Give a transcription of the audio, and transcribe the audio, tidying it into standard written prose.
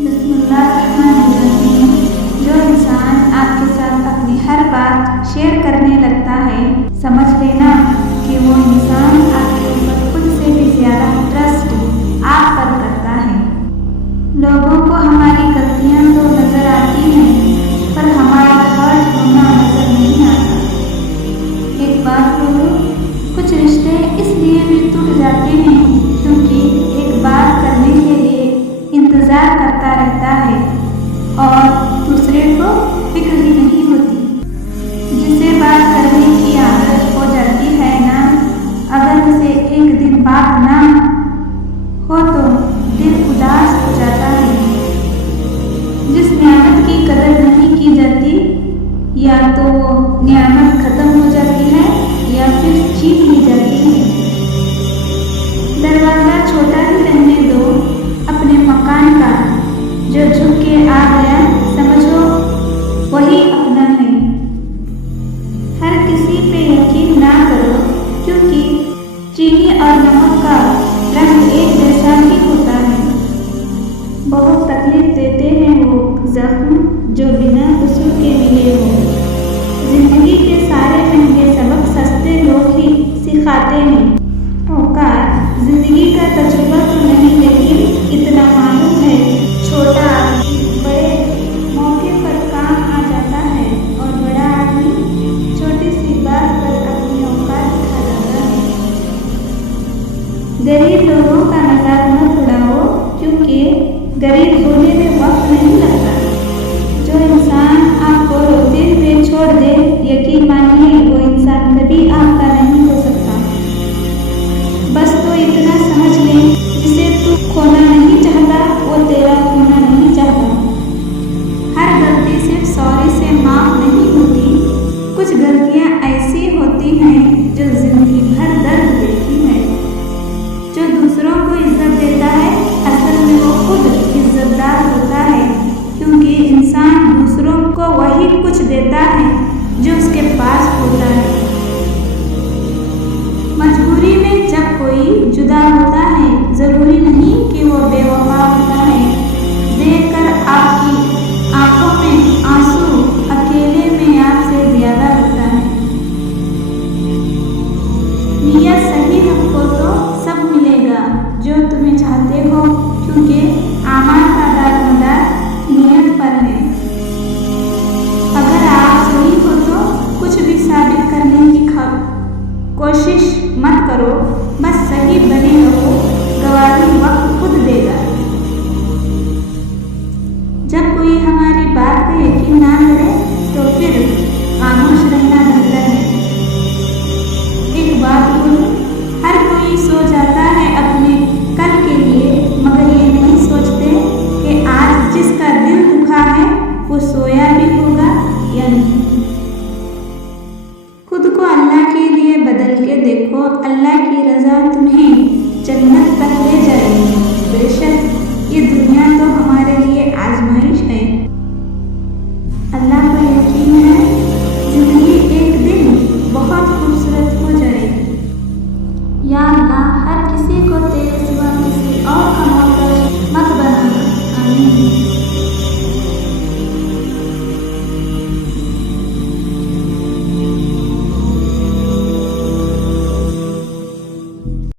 بسم اللہ الرحمن الرحیم۔ جو انسان آپ کے ساتھ اپنی ہر بات شیئر کرنے لگتا ہے، سمجھ لینا کہ وہ انسان آپ کے اوپر خود سے بھی زیادہ ٹرسٹ آپ پر کرتا ہے۔ لوگوں کو ہماری غلطیاں تو نظر آتی ہیں، پر ہمارا ہرٹ ہونا نظر نہیں آتا۔ ایک بات بولو، کچھ رشتے اس لیے بھی ٹوٹ جاتے ہیں کیونکہ ایک بات کرنے کے لیے انتظار کرتا رہتا ہے اور دوسرے کو فکر ہی نہیں ہوتی۔ جسے بات کرنے کی عادت ہو جاتی ہے نا، اگر اسے ایک دن بات نہ ہو تو دل اداس ہو جاتا ہے۔ جس نعمت کی قدر نہیں کی جاتی، یا تو وہ نعمت ختم ہو جاتی ہے یا پھر چھین لی جاتی ہے۔ دروازہ چھوٹا ہی رہنے دو اپنے مکان کا، جو جھک کے آ گیا سمجھو وہی اپنا ہے۔ ہر کسی پہ یقین نہ کرو کیونکہ چینی اور نمک کا رنگ ایک جیسا ہی ہوتا ہے۔ بہت تکلیف دیتے ہیں وہ زخم جو بنا قصور کے ملے ہو۔ زندگی کے سارے مہنگے سبق سستے لوگ ہی سکھاتے ہیں۔ اوقات زندگی کا تجربہ تو نہیں لیکن اتنا معلوم ہے، چھوٹا آدمی بڑے موقع پر کام آ جاتا ہے اور بڑا آدمی چھوٹی سی بات پر اپنی اوقات دکھا جاتا ہے۔ غریب لوگوں کا مذاق مت اڑاؤ کیونکہ غریب ہونے میں وقت نہیں لگتا۔ جو انسان آپ کو روتے ہوئے چھوڑ دے، یقین مانیے وہ انسان کبھی آپ کا نہیں ہو سکتا۔ بس تو اتنا سمجھ لیں، جسے تو کھونا نہیں چاہتا وہ تیرا ہونا نہیں چاہتا۔ ہر غلطی صرف سوری سے معاف نہیں ہوتی، کچھ غلطیاں ایسی ہوتی ہیں جو زندگی بھر درد دیتی ہیں۔ جو دوسروں کو عزت دیتا ہے اصل میں وہ خود عزت دار ہوتا ہے، کیونکہ انسان دوسروں کو وہی کچھ دیتا ہے جو اس کے پاس ہوتا ہے۔ مجبوری میں جب کوئی جدا ہوتا ہے، ضروری نہیں کہ وہ بے وفا